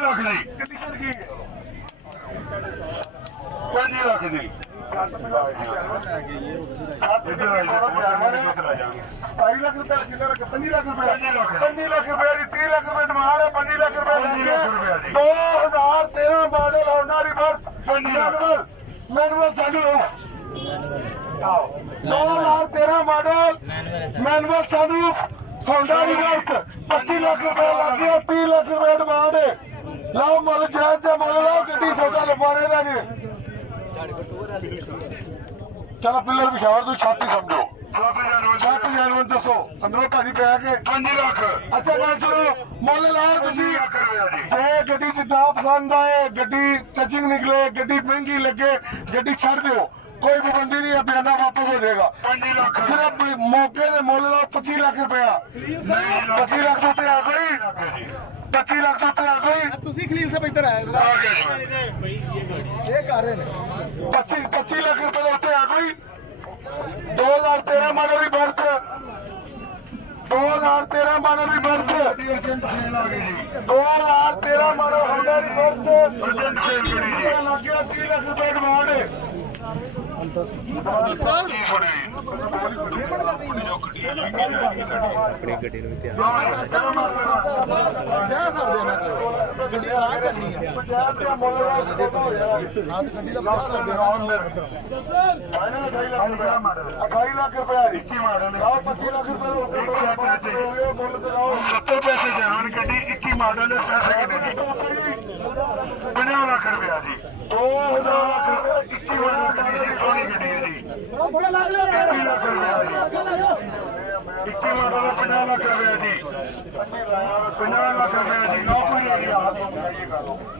ਲੱਖ ਦੀ condition ਕੀ ਹੈ 5 ਲੱਖ ਦੀ 27 ਲੱਖ ਰੁਪਏ ਕਿੰਨਾ ਲੱਗ 25 ਲੱਖ ਰੁਪਏ 25 ਲੱਖ ਰੁਪਏ ਦੀ 30 ਲੱਖ ਰੁਪਏ ਡਿਮਾਂਡ ਹੈ 25 ਲੱਖ ਰੁਪਏ 2013 ਮਾਡਲ ਹੋਂਡਾ ਰਿਵਰਸ ਮੈਨੂਅਲ ਸਾਨੂੰ 2013 ਮਾਡਲ ਮੈਨੂਅਲ ਸਾਨੂੰ ਹੋਂਡਾ ਰਿਵਰਸ 25 ਲੱਖ ਰੁਪਏ ਲੱਗ ਗਿਆ 30 ਲੱਖ ਰੁਪਏ ਡਿਮਾਂਡ ਹੈ ਲਓ ਮੁੱਲ ਜਾਇਜ਼ ਜਾਂ ਮੁੱਲ ਲਓ ਗੱਡੀ ਸੌਦਾ ਲਵਾਣੇ ਦਾ ਨਹੀਂ ਚਲੋ ਪਿੱਲਰ ਪਿਸ਼ਾਵਰ ਤੋਂ ਛਾਤੀ ਸਮਝੋ ਛੱਤ ਜਾਨਵਰ ਦੱਸੋ ਅੰਦਰੋਂ ਭਾਜੀ ਪੈ ਕੇ 5 ਲੱਖ ਅੱਛਾ ਗੱਲ ਸੁਣੋ ਮੁੱਲ ਲਾਓ ਤੁਸੀਂ 25 ਲੱਖ ਰੁਪਏ ਦੀ ਜੇ ਗੱਡੀ ਜਿੱਦਾਂ ਪਸੰਦ ਆਏ ਗੱਡੀ ਟਚਿੰਗ ਨਿਕਲੇ ਗੱਡੀ ਮਹਿੰਗੀ ਲੱਗੇ ਗੱਡੀ ਛੱਡ ਦਿਓ ਕੋਈ ਪਾਬੰਦੀ ਨਹੀਂ ਹੈ ਬਿਆਨਾ ਵਾਪਸ ਹੋ ਜਾਏਗਾ 5 ਲੱਖ ਸਿਰਫ ਮੌਕੇ ਦੇ ਮੁੱਲ ਲਾਓ 25 ਲੱਖ ਰੁਪਇਆ 25 ਲੱਖ ਤੋਂ ਉੱਤੇ ਆ ਗਈ 25 ਲੱਖ ਤੋਂ ਉੱਤੇ ਆ ਗਈ ਤੁਸੀਂ ਖਲੀਲ ਸਾਹਿਬ ਇੱਧਰ ਆਏ ਇਹ ਕਰ ਰਹੇ ਨੇ 25 ਲੱਖ ਰੁਪਏ ਦੇ ਉੱਤੇ ਆ ਗਈ 2013 ਮਾਡਲ ਦੀ ਬਰਥ 2013 ਮਾਡਲ ਦੀ ਬਰਥ 2013 ਮਾਡਲ ਹੋਂਡਾ ਦੀ ਬਰਥ ਲੱਗਿਆ 30 ਲੱਖ ਰੁਪਏ ਡਿਮਾਂਡ ਹੈ ਆਪਣੀ ਗੱਡੀ ਨੂੰ ਵੀ ਧਿਆਨ ਗੱਡੀ ਆ ਕਰਨੀ ਹੈ ਗੱਡੀ ਦਾ ਬਾਹਰ ਕਰ ਦੇਣਾ 28 ਲੱਖ ਰੁਪਏ ਦੀ 21 ਮਾਡਲ 25 ਲੱਖ ਰੁਪਏ ਮੁੱਲ ਤੇ ਲਾਓ 70 ਪੈਸੇ ਦੇਣ ਗੱਡੀ 21 ਮਾਡਲ ਪੈਸੇ ਕਿੰਨੇ ਦੀ 50 ਲੱਖ ਰੁਪਏ ਦੀ 2000 21 ਮਾਡਲ ਗੱਡੀ ਸੋਹਣੀ ਗੱਡੀ ਹੈ ਜੀ 20 ਲੱਖ 21 ਲੱਖ ਰੁਪਏ ਦੀ 21 ਮਾਡਲ 50 ਲੱਖ ਰੁਪਏ ਦੀ 50 ਲੱਖ ਰੁਪਏ ਦੀ ਨੌਕਰੀ ਆ ਗਈ